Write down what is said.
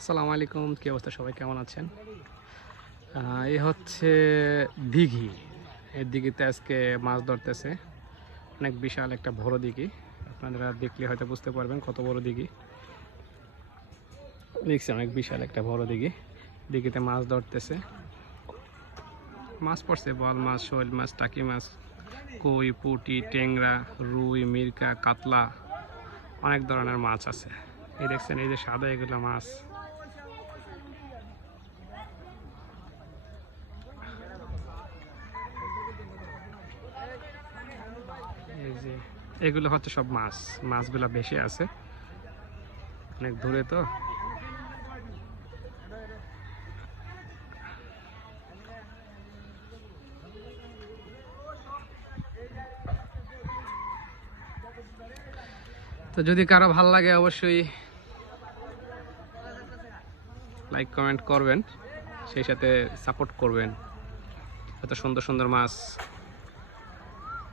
আসসালামু আলাইকুম, কি অবস্থা? সবাই কেমন আছেন? এই হচ্ছে দিঘি। এই দিঘিতে আজকে মাছ ধরতেছে। অনেক বিশাল একটা বড় দিঘি। আপনারা দেখলে হয়তো বুঝতে পারবেন কত বড় দিঘি। দেখছি অনেক বিশাল একটা বড় দিঘি। দিঘিতে মাছ ধরতেছে। মাছ পড়ছে বল মাছ, শৈল মাছ, টাকি মাছ, কই, পুঁটি, ট্যাংরা, রুই, মিরকা, কাতলা, অনেক ধরনের মাছ আছে। এই দেখছেন, এই যে সাদা এগুলো মাছ। এই যে এগুলো হচ্ছে সব মাছ, মাছগুলো বেশি আছে, অনেক দূরে তো। তো যদি কারো ভালো লাগে অবশ্যই লাইক কমেন্ট করবেন, সেই সাথে সাপোর্ট করবেন। এত সুন্দর সুন্দর মাছ